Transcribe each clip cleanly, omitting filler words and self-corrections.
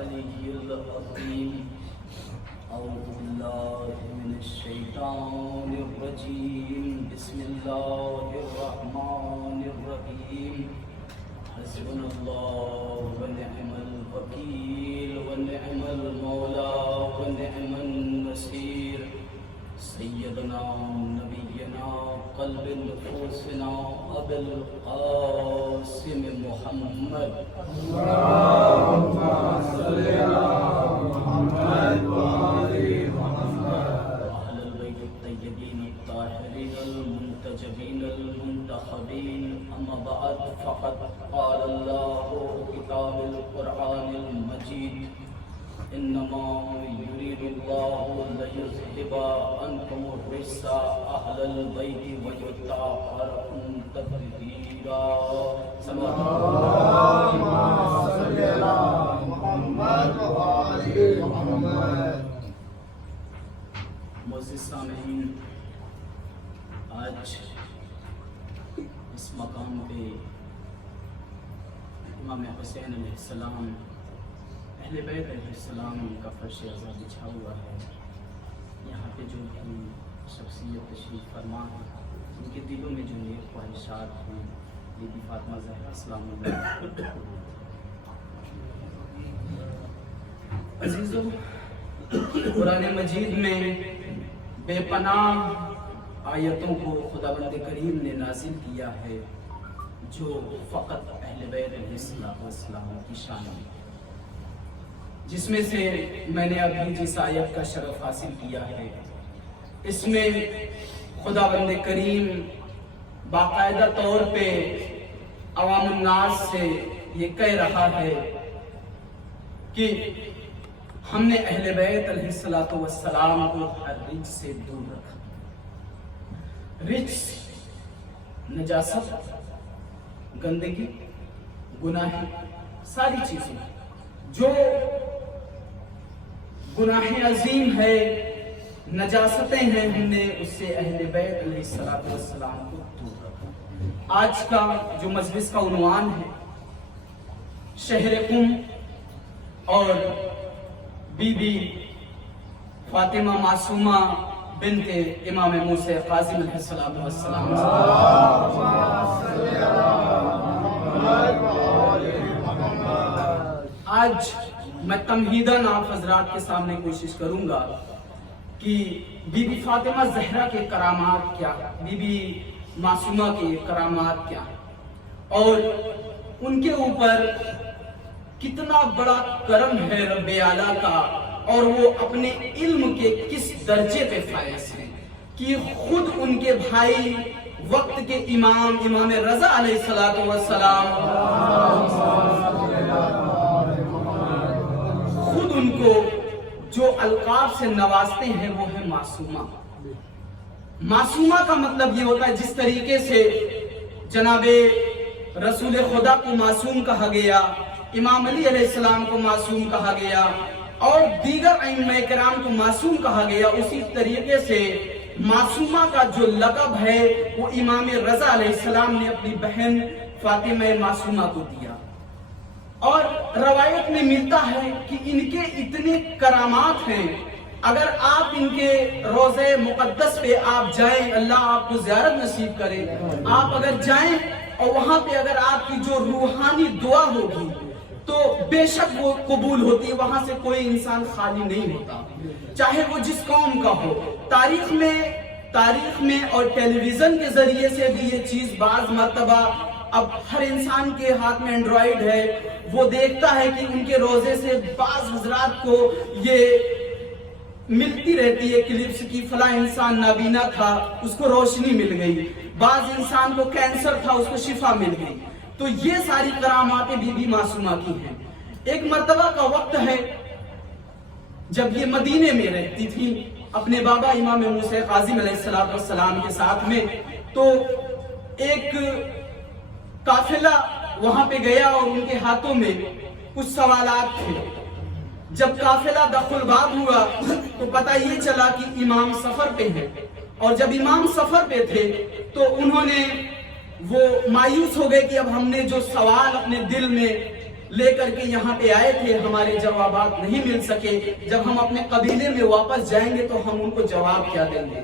العلي العظيم. أعوذ بالله من الشيطان الرجيم. بسم الله الرحمن الرحيم. حسبنا الله ونعم الوكيل ونعم المولى ونعم النصير. سيدنا نبينا قلب نفوسنا أبي القاسم محمد. اللهم صل على محمد وآل محمد. أهل البيت الطيبين الطاهرين المنتجبين المنتخبين. أما بعد فقد قال الله كتاب القرآن المجيد: إنما يريد الله ليذهب عنكم الرجس أهل البيت ويطهركم تطهيرا. اللهم صل على محمد وآل محمد. معزز سامعین، آج اس مقام پہ امام حسین علیہ السلام، اہل بیت علیہ السلام کا فرش ازا بچھا ہوا ہے. یہاں پہ جو بھی شخصیت تشریف فرما ہے، ان کے دلوں میں جو نیک خواہشات ہیں، بی بی فاطمہ زہرا سلام اللہ. عزیزو، قرآن مجید میں بے پناہ آیتوں کو خداوند کریم نے نازل کیا ہے جو فقط اہل بیت علیہ السلام کی شان ہے. جس میں سے میں نے ابھی جس آیت کا شرف حاصل کیا ہے، اس میں خداوند کریم باقاعدہ طور پہ عوام الناس سے یہ کہہ رہا ہے کہ ہم نے اہل بیت علیہ السلام کو ہر رجس سے دور رکھا. رجس، نجاست، گندگی، گناہ، ساری چیزیں جو گناہ عظیم ہے، نجاستیں ہیں، ہم نے اس سے اہل بیت علیہ السلام کو دور رکھا. آج کا جو مجلس کا عنوان ہے، شہر قم اور بی بی فاطمہ معصومہ بنت امام موسیٰ کاظم علیہ السلام. آج میں تمہیداً آپ حضرات کے سامنے کوشش کروں گا کہ بی بی فاطمہ زہرا کے کرامات کیا، بی بی معصومہ کے کرامات کیا، اور ان کے اوپر کتنا بڑا کرم ہے رب اعلیٰ کا، اور وہ اپنے علم کے کس درجے پہ فائز ہیں کہ خود ان کے بھائی وقت کے امام رضا علیہ السلام خود ان کو جو القاب سے نوازتے ہیں وہ ہے معصومہ. معصومہ کا مطلب یہ ہوتا ہے جس طریقے سے جناب رسول خدا کو معصوم کہا گیا، امام علی علیہ السلام کو معصوم کہا گیا، اور دیگر ائمہ کرام کو معصوم کہا گیا، اسی طریقے سے معصومہ کا جو لقب ہے وہ امام رضا علیہ السلام نے اپنی بہن فاطمہ معصومہ کو دیا. اور روایت میں ملتا ہے کہ ان کے اتنے کرامات ہیں، اگر آپ ان کے روضہ مقدس پہ آپ جائیں، اللہ آپ کو زیارت نصیب کرے، آپ اگر جائیں اور وہاں پہ اگر آپ کی جو روحانی دعا ہوگی تو بے شک وہ قبول ہوتی ہے. وہاں سے کوئی انسان خالی نہیں ہوتا، چاہے وہ جس قوم کا ہو. تاریخ میں اور ٹیلی ویژن کے ذریعے سے بھی یہ چیز بعض مرتبہ، اب ہر انسان کے ہاتھ میں اینڈرائیڈ ہے، وہ دیکھتا ہے کہ ان کے روزے سے بعض حضرات کو یہ ملتی رہتی ہے کلپس کی فلاں انسان نابینا تھا، اس کو روشنی مل گئی، بعض انسان کو کینسر تھا، اس کو شفا مل گئی. تو یہ ساری کراماتیں بی بی معصومہ کی ہیں. ایک مرتبہ کا وقت ہے جب یہ مدینے میں رہتی تھی اپنے بابا امام موسیٰ کاظم علیہ السلام کے ساتھ میں. تو ایک قافلہ وہاں پہ گیا اور ان کے ہاتھوں میں کچھ سوالات تھے. جب قافلہ دخل باب ہوا تو پتہ یہ چلا کہ امام سفر پہ ہیں، اور جب امام سفر پہ تھے تو انہوں نے وہ مایوس ہو گئے کہ اب ہم نے جو سوال اپنے دل میں لے کر کے یہاں پہ آئے تھے، ہمارے جوابات نہیں مل سکے، جب ہم اپنے قبیلے میں واپس جائیں گے تو ہم ان کو جواب کیا دیں گے۔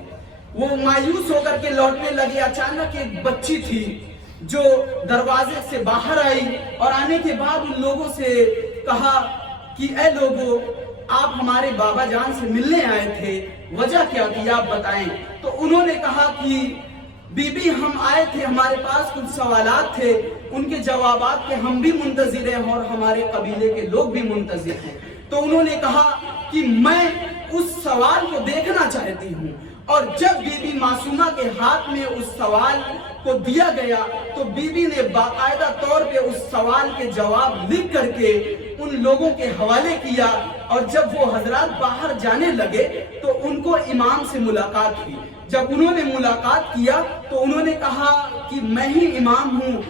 وہ مایوس ہو کر کے لوٹنے لگے۔ اچانک ایک بچی تھی جو دروازے سے باہر آئی اور آنے کے بعد ان لوگوں سے کہا کہ اے لوگوں، آپ ہمارے بابا جان سے ملنے آئے تھے، وجہ کیا تھی آپ بتائیں۔ تو انہوں نے کہا کہ بی بی ہم آئے تھے، ہمارے پاس کچھ سوالات تھے، ان کے جوابات کے ہم بھی منتظر ہیں اور ہمارے قبیلے کے لوگ بھی منتظر ہیں۔ تو انہوں نے کہا کہ میں اس سوال کو دیکھنا چاہتی ہوں، اور جب بی بی معصومہ کے ہاتھ میں اس سوال کو دیا گیا تو بی بی نے باقاعدہ طور پہ اس سوال کے جواب لکھ کر کے ان لوگوں کے حوالے کیا، اور جب وہ حضرات باہر جانے لگے تو ان کو امام سے ملاقات ہوئی۔ جب انہوں نے ملاقات کیا تو انہوں نے کہا کہ میں ہی امام ہوں،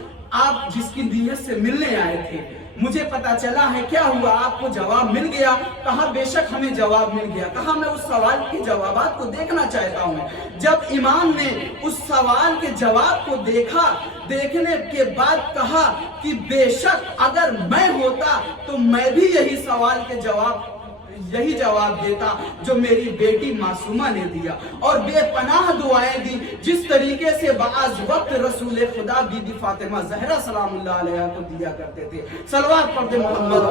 آپ جس کی نیت سے ملنے آئے تھے، مجھے پتا چلا ہے، کیا ہوا، آپ کو جواب مل گیا؟ کہا بے شک ہمیں جواب مل گیا۔ کہا میں اس سوال کے جوابات کو دیکھنا چاہتا ہوں۔ جب امام نے اس سوال کے جواب کو دیکھا، دیکھنے کے بعد کہا کہ بے شک اگر میں ہوتا تو میں بھی یہی سوال کے جواب دیتا جو میری بیٹی معصومہ نے دیا، اور بے پناہ دعائیں دی جس طریقے سے بعض وقت رسول خدا بی بی فاطمہ زہرا سلام اللہ علیہ کو دیا کرتے تھے۔ صلوات پڑھتے محمد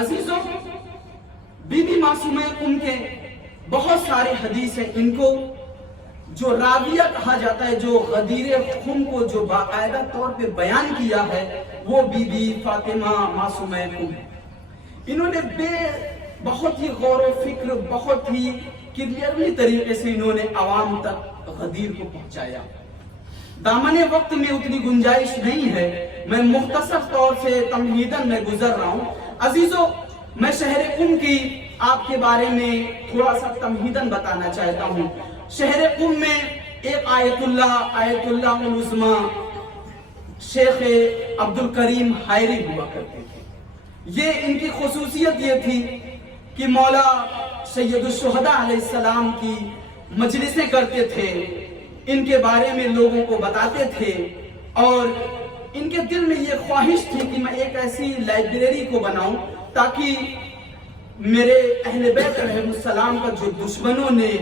عزیزوں، بی بی معصومہ ام کے بہت سارے حدیث ہیں۔ ان کو جو راویہ کہا جاتا ہے، جو غدیر خم کو جو باقاعدہ طور پہ بیان کیا ہے، وہ بی بی فاطمہ معصومہ ام ہے۔ انہوں نے بہت ہی غور و فکر، بہت ہی کلیئرلی طریقے سے انہوں نے عوام تک غدیر کو پہنچایا۔ دامن وقت میں اتنی گنجائش نہیں ہے، میں مختصر طور سے تمہیداً میں گزر رہا ہوں۔ عزیزوں، میں شہر قم کی آپ کے بارے میں تھوڑا سا تمہیداً بتانا چاہتا ہوں۔ شہر قم میں ایک آیت اللہ العظمی شیخ عبد الکریم حائری ہوا کرتے تھے۔ یہ ان کی خصوصیت یہ تھی کہ مولا سید الشہداء علیہ السلام کی مجلسیں کرتے تھے، ان کے بارے میں لوگوں کو بتاتے تھے، اور ان کے دل میں یہ خواہش تھی کہ میں ایک ایسی لائبریری کو بناؤں تاکہ میرے اہل بیت علیہ السلام کا جو دشمنوں نے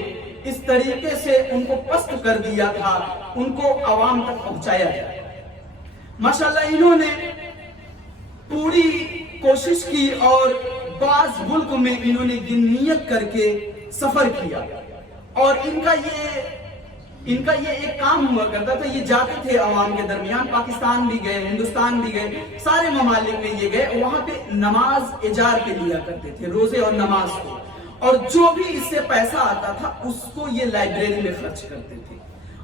اس طریقے سے ان کو پست کر دیا تھا، ان کو عوام تک پہنچایا جائے۔ ماشاءاللہ انہوں نے پوری کوشش کی اور بعض ملک میں انہوں نے نیت کر کے سفر کیا، اور ان کا یہ ایک کام ہوا کرتا تھا، یہ جاتے تھے عوام کے درمیان، پاکستان بھی گئے، ہندوستان بھی گئے، سارے ممالک میں یہ گئے، وہاں پہ نماز اجار پہ لیا کرتے تھے، روزے اور نماز کو، اور جو بھی اس سے پیسہ آتا تھا اس کو یہ لائبریری میں خرچ کرتے تھے۔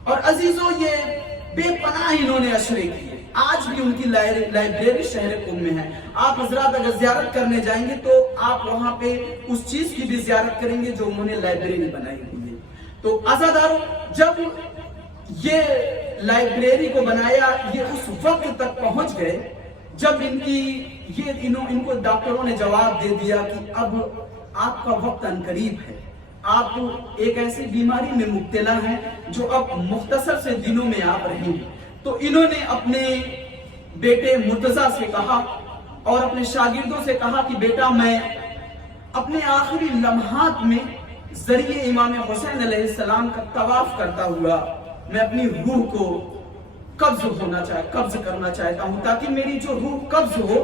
اور عزیزوں، یہ بے پناہ انہوں نے اشرے کیے، آج بھی ان کی لائبریری شہر قم میں ہے۔ آپ حضرات اگر زیارت کرنے جائیں گے تو آپ وہاں پہ اس چیز کی بھی زیارت کریں گے جو انہوں نے لائبریری بنائی ہوئی ہے۔ تو عزاداروں، جب یہ لائبریری کو بنایا، یہ اس وقت تک پہنچ گئے جب ان کو ڈاکٹروں نے جواب دے دیا کہ اب آپ کا وقت عنقریب ہے، آپ ایک ایسی بیماری میں مبتلا ہیں جو اب مختصر سے دنوں میں آپ رہیں گے۔ تو انہوں نے اپنے بیٹے مرتضیٰ سے کہا اور اپنے شاگردوں سے کہا کہ بیٹا، میں اپنے آخری لمحات میں ذریعے امام حسین علیہ السلام کا طواف کرتا ہوا میں اپنی روح کو قبض کرنا چاہتا ہوں، تاکہ میری جو روح قبض ہو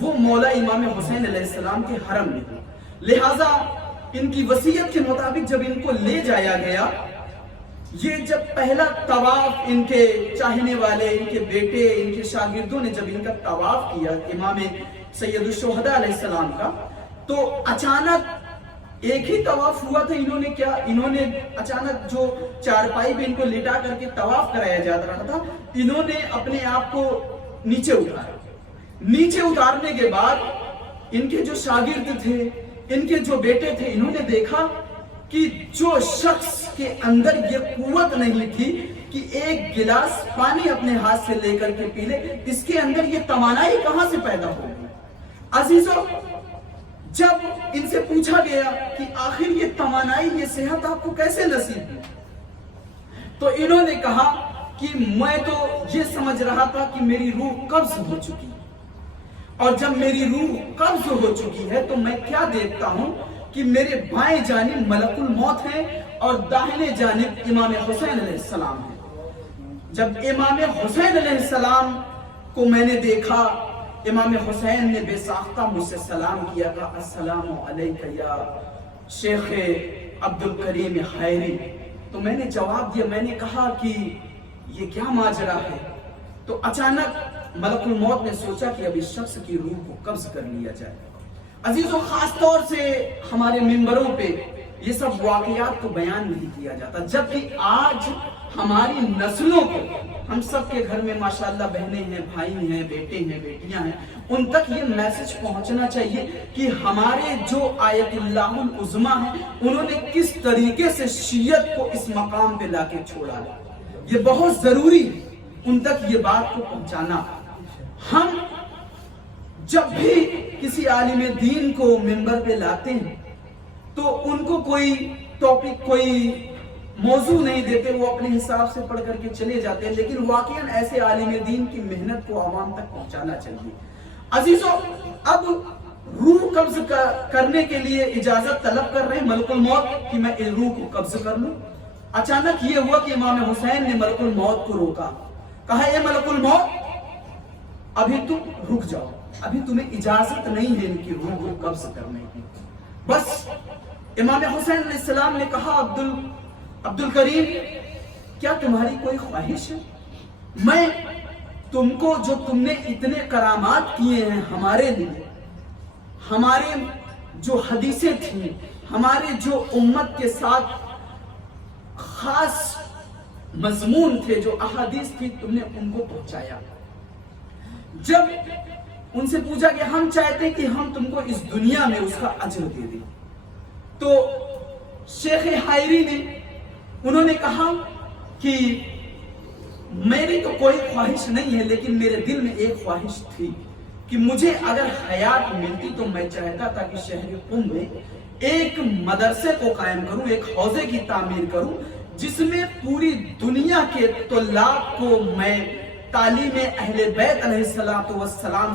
وہ مولا امام حسین علیہ السلام کے حرم میں ہو۔ لہٰذا ان کی وصیت کے مطابق جب ان کو لے جایا گیا، یہ جب پہلا طواف ان کے چاہنے والے، ان کے بیٹے، ان کے شاگردوں نے جب ان کا طواف کیا امام سید الشہداء علیہ السلام کا، تو اچانک ایک ہی طواف ہوا تھا۔ انہوں نے اچانک جو چارپائی پہ ان کو لٹا کر کے طواف کرایا جا رہا تھا، انہوں نے اپنے آپ کو نیچے اتارا۔ نیچے اتارنے کے بعد ان کے جو شاگرد تھے، ان کے جو بیٹے تھے، انہوں نے دیکھا کہ جو شخص کے اندر یہ قوت نہیں تھی کہ ایک گلاس پانی اپنے ہاتھ سے لے کر کے پی لے، اس کے اندر یہ توانائی کہاں سے پیدا ہوگی؟ عزیزوں، جب ان سے پوچھا گیا کہ آخر یہ توانائی، یہ صحت آپ کو کیسے نصیب ہوئی، تو انہوں نے کہا کہ میں تو یہ سمجھ رہا تھا کہ میری روح قبض ہو چکی ہے، اور جب میری روح قبض ہو چکی ہے تو میں کیا دیکھتا ہوں کہ میرے بائیں جانب ملک الموت ہے اور داہنے جانب امام حسین علیہ السلام ہے۔ جب امام حسین علیہ السلام کو میں نے دیکھا، امام حسین نے بے ساختہ مجھ سے سلام کیا، کہا السلام علیکہ یا شیخ عبد الکریم حائری۔ تو میں نے جواب دیا، میں نے کہا کہ یہ کیا ماجرا ہے؟ تو اچانک ملک الموت نے سوچا کہ اب اس شخص کی روح کو قبض کر لیا جائے۔ عزیزوں، خاص طور سے ہمارے ممبروں پہ یہ سب واقعات کو بیان نہیں کیا جاتا، جبکہ آج ہماری نسلوں کو، ہم سب کے گھر میں ماشاءاللہ بہنیں ہیں، بھائی ہیں، بیٹے ہیں، بیٹیاں ہیں، ان تک یہ میسج پہنچنا چاہیے کہ ہمارے جو آیت اللہ العظمیٰ ہیں انہوں نے کس طریقے سے شیعت کو اس مقام پہ لا کے چھوڑا ہے۔ یہ بہت ضروری ہے ان تک یہ بات کو پہنچانا۔ ہم جب بھی کسی عالم دین کو ممبر پہ لاتے ہیں تو ان کو کوئی ٹاپک، کوئی موضوع نہیں دیتے، وہ اپنے حساب سے پڑھ کر کے چلے جاتے ہیں، لیکن واقعاً ایسے عالم دین کی محنت کو عوام تک پہنچانا چاہیے۔ عزیزوں، اب روح قبض کرنے کے لیے اجازت طلب کر رہے ہیں ملک الموت کہ میں اس روح کو قبض کر لوں۔ اچانک یہ ہوا کہ امام حسین نے ملک الموت کو روکا، کہا اے ملک الموت، ابھی تم رک جاؤ، ابھی تمہیں اجازت نہیں ہے ان کی روح کو قبض کرنے کی۔ بس امام حسین علیہ السلام نے کہا عبد الکریم، کیا تمہاری کوئی خواہش ہے؟ میں تم کو، جو تم نے اتنے کرامات کیے ہیں ہمارے لیے، ہمارے جو حدیثیں تھیں، ہمارے جو امت کے ساتھ خاص مضمون تھے، جو احادیث تھی، تم نے ان کو پہنچایا۔ جب ان سے پوچھا کہ ہم چاہتے ہیں کہ ہم تم کو اس دنیا میں اس کا اجر دے دیں، تو شیخ حائری نے، انہوں نے کہا کہ میری تو کوئی خواہش نہیں ہے، لیکن میرے دل میں ایک خواہش تھی کہ مجھے اگر حیات ملتی تو میں چاہتا تھا کہ شہر قم میں ایک مدرسے کو قائم کروں، ایک حوضے کی تعمیر کروں، جس میں پوری دنیا کے طلاب کو میں تعلیم اہل بیت علیہ السلام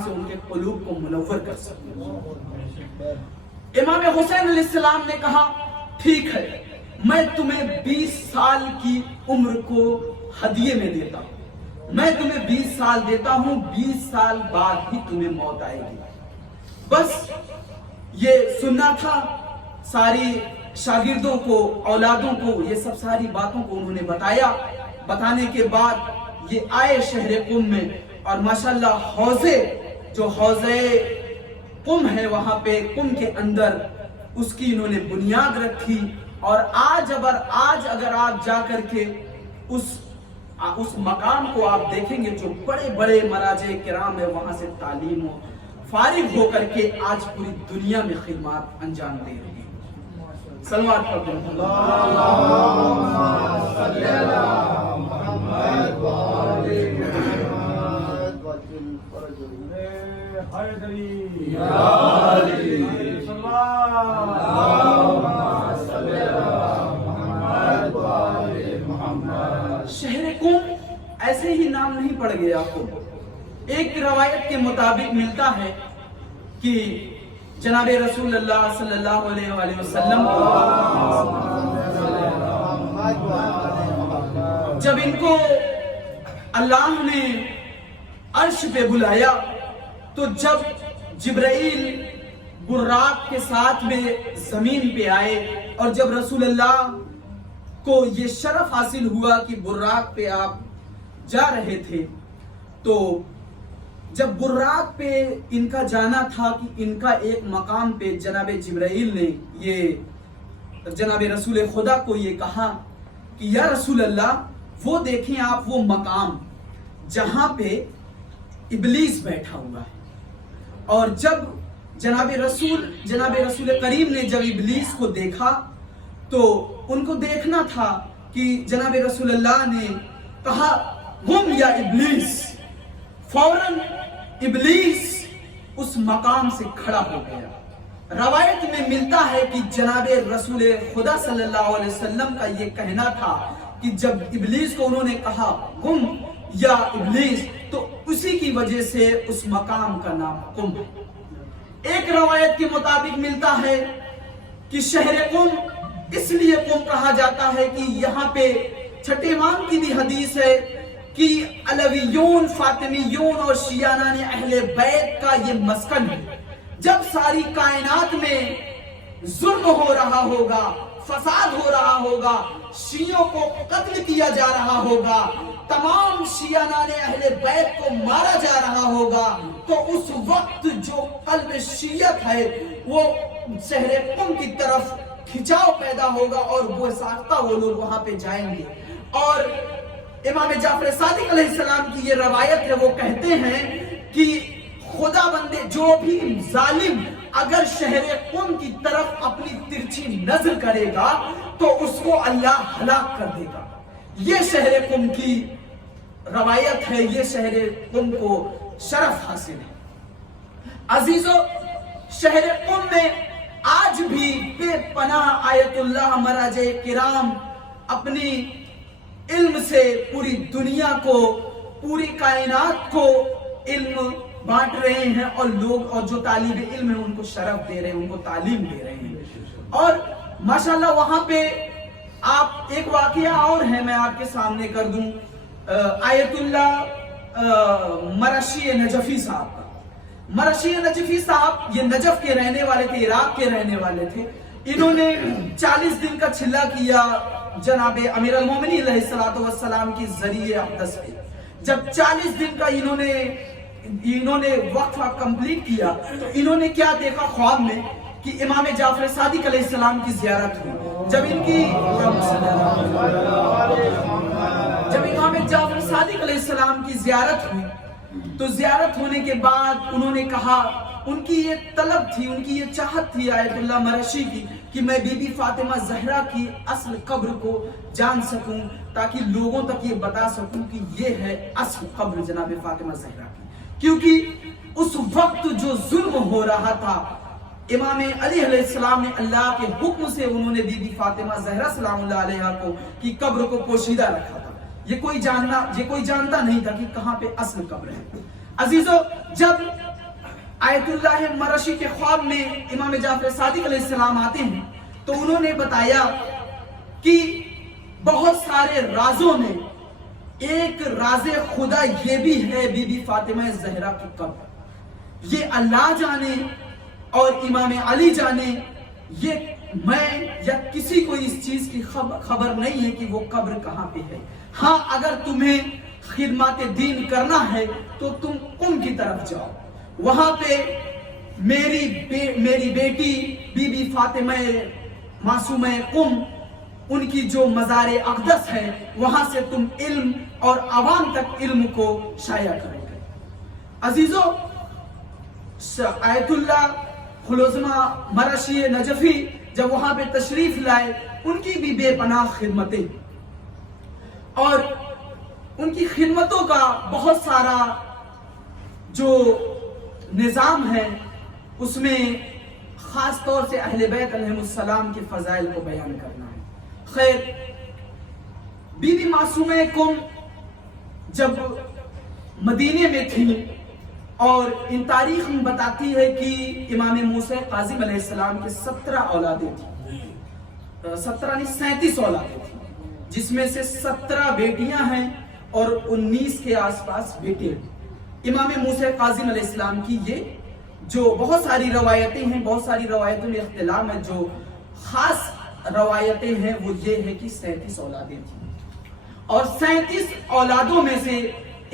سے ان کے قلوب کو منور کر سکوں۔ امام حسین علیہ السلام نے کہا ٹھیک ہے، میں تمہیں 20 سال کی عمر کو ہدیے میں دیتا ہوں، میں تمہیں 20 سال دیتا ہوں، 20 سال بعد ہی تمہیں موت آئے گی۔ بس یہ سننا تھا، ساری شاگردوں کو، اولادوں کو، یہ سب ساری باتوں کو انہوں نے بتایا۔ بتانے کے بعد یہ آئے شہر قم میں، اور ماشاءاللہ حوضے، جو حوضے قم ہے وہاں پہ قم کے اندر اس کی انہوں نے بنیاد رکھی، اور آج اگر آپ جا کر کے اس مقام کو آپ دیکھیں گے، جو بڑے بڑے مراجع کرام ہے، وہاں سے تعلیم و فارغ ہو کر کے آج پوری دنیا میں خدمات انجام دے رہے ہیں۔ سلوات پڑھتے ہیں۔ اللہم صلی علی محمد و آل محمد وجل فرجہ حیدری یا علی صلی محمد و آل محمد۔ شہر قم ایسے ہی نام نہیں پڑ گیا آپ کو۔ ایک روایت کے مطابق ملتا ہے کہ جناب رسول اللہ صلی اللہ علیہ وآلہ وسلم جب ان کو اللہ نے عرش پہ بلایا، تو جب جبرائیل براق کے ساتھ میں زمین پہ آئے، اور جب رسول اللہ کو یہ شرف حاصل ہوا کہ براق پہ آپ جا رہے تھے، تو جب براق پہ ان کا جانا تھا کہ ان کا ایک مقام پہ جناب جبرائیل نے یہ جناب رسول خدا کو یہ کہا کہ یا رسول اللہ، وہ دیکھیں آپ وہ مقام جہاں پہ ابلیس بیٹھا ہوا ہے۔ اور جب جناب رسول کریم نے جب ابلیس کو دیکھا تو ان کو دیکھنا تھا کہ جناب رسول اللہ نے کہا ہم یا ابلیس، فوراً ابلیس اس مقام سے کھڑا ہو گیا۔ روایت میں ملتا ہے کہ جناب رسول خدا صلی اللہ علیہ وسلم کا یہ کہنا تھا کہ جب ابلیس کو انہوں نے کہا قم یا ابلیس، تو اسی کی وجہ سے اس مقام کا نام قم ہے۔ ایک روایت کے مطابق ملتا ہے کہ شہر قم اس لیے قم کہا جاتا ہے کہ یہاں پہ چھٹے امام کی بھی حدیث ہے کہ علویون، فاطمیون اور شیعیان اہل بیت کا یہ مسکن ہے۔ جب ساری کائنات میں ظلم ہو رہا ہوگا، فساد ہو رہا ہوگا، شیعوں کو قتل کیا جا رہا ہوگا، تمام شیعیان اہل بیت کو مارا جا رہا ہوگا، تو اس وقت جو قلب شیعت ہے وہ شہر قم کی طرف کھچاؤ پیدا ہوگا اور وہ ساختہ وہ لوگ وہاں پہ جائیں گے۔ اور امام جعفر صادق علیہ السلام کی یہ روایت ہے، وہ کہتے ہیں کہ خدا بندے جو بھی ظالم اگر شہر قم کی طرف اپنی ترچھی نظر کرے گا تو اس کو اللہ ہلاک کر دے گا۔ یہ شہر قم کی روایت ہے، یہ شہر قم کو شرف حاصل ہے۔ عزیزو، شہر قم میں آج بھی بے پناہ آیت اللہ مراجع کرام اپنی علم سے پوری دنیا کو، پوری کائنات کو علم بانٹ رہے ہیں، اور لوگ اور جو طالب علم ہیں ان کو شرف دے رہے ہیں، ان کو تعلیم دے رہے ہیں۔ اور ماشاءاللہ وہاں پہ آپ ایک واقعہ اور ہے میں آپ کے سامنے کر دوں، آیت اللہ مرشی نجفی صاحب کا۔ مرشی نجفی صاحب یہ نجف کے رہنے والے تھے، عراق کے رہنے والے تھے۔ انہوں نے 40 دن کا چلہ کیا جناب امیر المومنین علیہ السلام کی ذریعہ اقدس پہ۔ جب 40 دن کا انہوں نے وقفہ کمپلیٹ کیا تو انہوں نے کیا دیکھا خواب میں کہ امام جعفر صادق علیہ السلام کی زیارت ہوئی۔ جب امام جعفر صادق علیہ السلام کی زیارت ہوئی تو زیارت ہونے کے بعد انہوں نے کہا، ان کی یہ طلب تھی، ان کی یہ چاہت تھی آیت اللہ مرشی کی کہ میں بی بی فاطمہ زہرا کی اصل قبر کو جان سکوں، تاکہ لوگوں تک یہ بتا سکوں کہ یہ ہے اصل قبر جناب فاطمہ زہرا کی۔ کیونکہ اس وقت جو ظلم ہو رہا تھا، امام علی علیہ السلام نے اللہ کے حکم سے انہوں نے بی بی فاطمہ زہرا سلام اللہ علیہا کو کی قبر کو پوشیدہ رکھا تھا۔ یہ کوئی جانتا نہیں تھا کہ کہاں پہ اصل قبر ہے۔ عزیزو، جب آیت اللہ مرشی کے خواب میں امام جعفر صادق علیہ السلام آتے ہیں تو انہوں نے بتایا کہ بہت سارے رازوں میں ایک راز خدا یہ بھی ہے بی بی فاطمہ زہرا کی قبر۔ یہ اللہ جانے اور امام علی جانے، یہ میں یا کسی کو اس چیز کی خبر نہیں ہے کہ وہ قبر کہاں پہ ہے۔ ہاں، اگر تمہیں خدمات دین کرنا ہے تو تم قم کی طرف جاؤ، وہاں پہ میری بیٹی بی بی فاطمہ معصومہ قم، ان کی جو مزار اقدس ہے وہاں سے تم علم اور عوام تک علم کو شائع کرو گے۔ عزیزو، آیت اللہ خلوزمہ مرشی نجفی جب وہاں پہ تشریف لائے، ان کی بھی بے پناہ خدمتیں، اور ان کی خدمتوں کا بہت سارا جو نظام ہے اس میں خاص طور سے اہل بیت علیہ السلام کے فضائل کو بیان کرنا ہے۔ خیر، بی بی معصومہ قم جب مدینے میں تھی، اور ان تاریخ میں بتاتی ہے کہ امام موسیٰ کاظم علیہ السلام کے 17 اولادیں تھیں، 37 اولادیں تھیں، جس میں سے 17 بیٹیاں ہیں اور 19 کے آس پاس بیٹے ہیں۔ امام موسیٰ کاظم علیہ السلام کی یہ جو بہت ساری روایتیں ہیں، بہت ساری روایتوں میں اختلاف ہے، جو خاص روایتیں ہیں وہ یہ ہے کہ 37 اولادیں تھیں، اور 37 اولادوں میں سے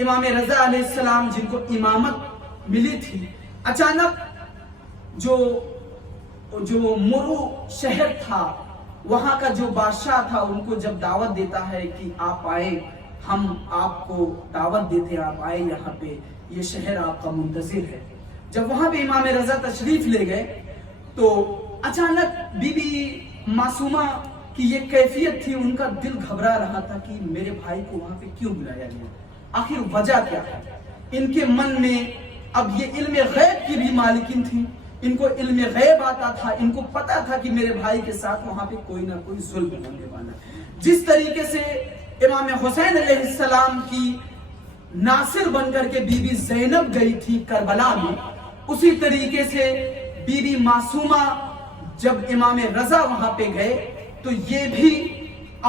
امام رضا علیہ السلام جن کو امامت ملی تھی، اچانک جو مرو شہر تھا، وہاں کا جو بادشاہ تھا، ان کو جب دعوت دیتا ہے کہ آپ آئے، ہم آپ کو دعوت دیتے ہیں، آپ آئے یہاں پہ، یہ شہر آپ کا منتظر ہے۔ جب وہاں پہ امام رضا تشریف لے گئے تو اچانک بی بی معصومہ کی یہ کیفیت تھی، ان کا دل گھبرا رہا تھا کہ میرے بھائی کو وہاں پہ کیوں بلایا گیا، آخر وجہ کیا ہے۔ ان کے من میں اب یہ علم غیب کی بھی مالکین تھی، ان کو علم غیب آتا تھا، ان کو پتا تھا کہ میرے بھائی کے ساتھ وہاں پہ کوئی نہ کوئی ظلم ہونے والا ہے۔ جس طریقے سے امام حسین علیہ السلام کی ناصر بن کر کے بی بی زینب گئی تھی کربلا میں، اسی طریقے سے بی بی معصومہ جب امام رضا وہاں پہ گئے تو یہ بھی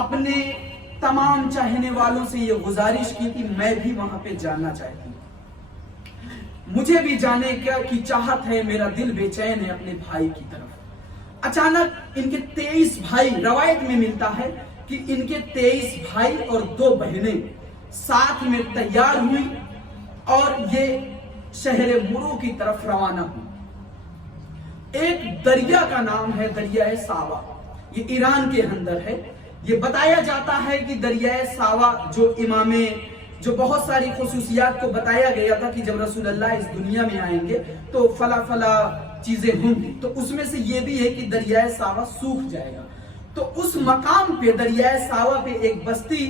اپنے تمام چاہنے والوں سے یہ گزارش کی کہ میں بھی وہاں پہ جانا چاہتی ہوں، مجھے بھی جانے کی چاہت ہے، میرا دل بے چین ہے اپنے بھائی کی طرف۔ اچانک ان کے 23 بھائی، روایت میں ملتا ہے کہ ان کے 23 بھائی اور 2 بہنیں ساتھ میں تیار ہوئی اور یہ شہر مرو کی طرف روانہ ہوئی۔ ایک دریا کا نام ہے دریائے ساوا، یہ ایران کے اندر ہے۔ یہ بتایا جاتا ہے کہ دریائے ساوا جو بہت ساری خصوصیات کو بتایا گیا تھا کہ جب رسول اللہ اس دنیا میں آئیں گے تو فلا چیزیں ہوں گی، تو اس میں سے یہ بھی ہے کہ دریائے ساوا سوکھ جائے گا۔ تو اس مقام پہ دریائے ساوا پہ ایک بستی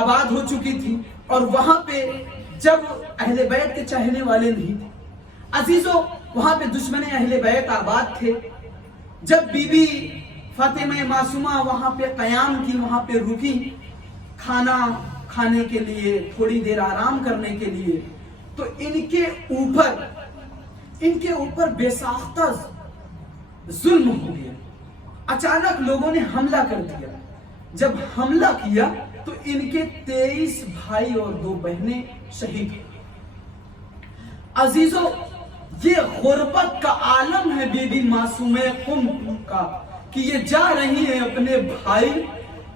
آباد ہو چکی تھی، اور وہاں پہ جب اہل بیت کے چاہنے والے نہیں تھے، عزیزوں وہاں پہ دشمن اہل بیت آباد تھے۔ جب بی بی فاطمہ معصومہ وہاں پہ قیام کی، وہاں پہ رکی کھانا کھانے کے لیے، تھوڑی دیر آرام کرنے کے لیے، تو ان کے اوپر بے ساختہ ظلم ہو گیا۔ اچانک لوگوں نے حملہ کر دیا۔ جب حملہ کیا تو ان کے 23 بھائی اور 2 بہنیں شہید ہوئے۔ عزیزوں یہ غربت کا عالم ہے بی بی معصومہ قم کا، کہ یہ جا رہی ہیں اپنے بھائی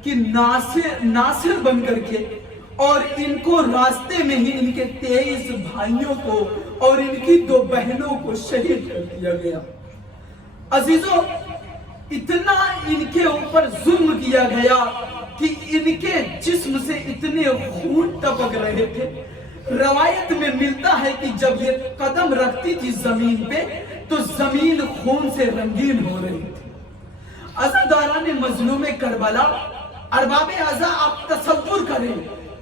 کی ناصر بن کر کے، اور ان کو راستے میں ہی ان کے 23 بھائیوں کو اور ان کی 2 بہنوں کو شہید کر دیا گیا۔ عزیزوں اتنا ان کے اوپر ظلم کیا گیا کہ ان کے جسم سے اتنے خون ٹپک رہے تھے۔ روایت میں ملتا ہے کہ جب یہ قدم رکھتی تھی زمین پہ تو زمین خون سے رنگین ہو رہی تھی۔ عزاداران مظلوم کربلا، ارباب عزا، آپ تصور کریں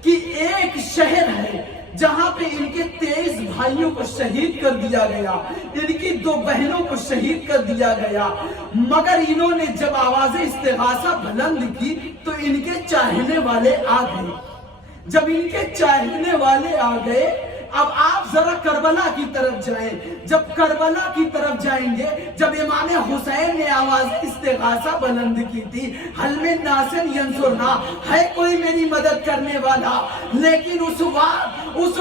کہ ایک شہر ہے جہاں پہ ان کے 23 بھائیوں کو شہید کر دیا گیا، ان کی 2 بہنوں کو شہید کر دیا گیا، مگر انہوں نے جب آواز استغاثہ بلند کی تو ان کے چاہنے والے آ گئے۔ جب ان کے چاہنے والے آ گئے، اب آپ ذرا کربلا کی طرف جائیں۔ جب کربلا کی طرف جائیں گے، جب امام حسین نے آواز استغاثہ بلند کی تھی، حل من ناصر ینصرنا، ہے کوئی میری مدد کرنے والا، لیکن اس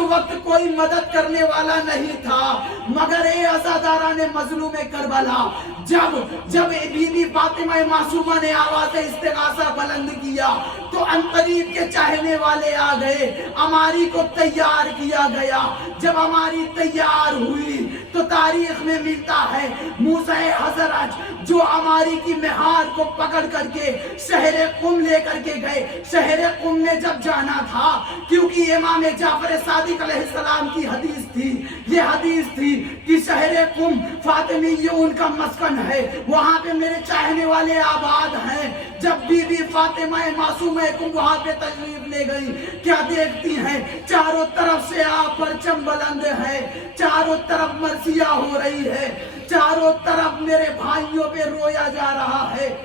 وقت کوئی مدد کرنے والا نہیں تھا۔ مگر اے عزاداران مظلوم کربلا، جب بی بی فاطمہ معصومہ نے آواز استغاثہ بلند کیا تو انقریب کے چاہنے والے آ گئے، عماری کو تیار کیا گیا۔ جب عماری تیار ہوئی تو تاریخ میں ملتا ہے موسیٰ حضرت جو عماری کی مہار کو پکڑ کر کے شہر قم لے کر کے گئے۔ شہر قم میں جب جانا تھا، کیونکہ امام جعفر صادق علیہ السلام کی حدیث تھی، یہ حدیث تھی کہ شہر قم فاطمیون کا مسکن ہے، وہاں پہ میرے چاہنے والے آباد ہیں۔ جب بی بی فاطمہ معصومہ قم وہاں پہ تشریف لے گئی، کیا دیکھتی ہیں؟ چاروں طرف سے آپ پرچم بلند ہے، چاروں طرف مرثیہ ہو رہی ہے، چاروں طرف میرے بھائیوں پہ رویا جا رہا ہے۔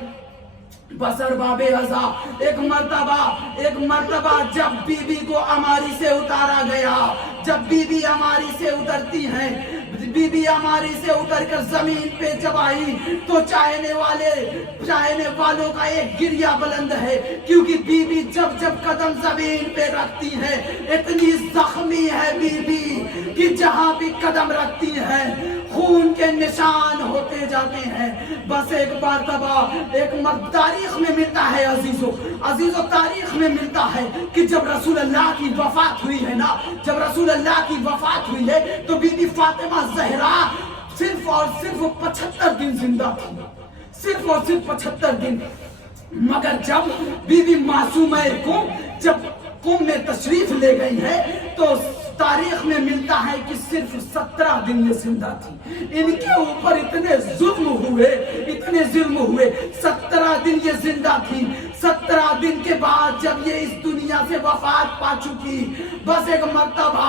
بس ارباب عزا، ایک مرتبہ جب بی بی کو عماری سے اتارا گیا، جب بی بی عماری سے اترتی ہیں، بی بی عماری سے اتر کر زمین پہ جب آئی تو چاہنے والوں کا ایک گریہ بلند ہے، کیونکہ بی بی جب قدم زمین پہ رکھتی ہے اتنی زخمی ہے بی بی کہ جہاں بھی قدم رکھتی ہیں خون کے نشان ہوتے جاتے ہیں۔ بس ایک تاریخ میں ملتا ہے عزیزو تاریخ میں ملتا ہے کہ جب رسول اللہ کی وفات ہوئی ہے نا، جب رسول اللہ کی وفات ہوئی ہے تو بی بی فاطمہ زہرا صرف اور صرف 75 دن زندہ تھی، صرف اور صرف 75 دن۔ مگر جب بی بی معصومہ جب قم میں تشریف لے گئی ہے تو تاریخ میں ملتا ہے کہ صرف 17 دن یہ زندہ تھی۔ ان کے اوپر اتنے ظلم ہوئے 17 دن یہ زندہ تھی۔ 17 دن کے بعد جب یہ اس دنیا سے وفات پا چکی، بس ایک مرتبہ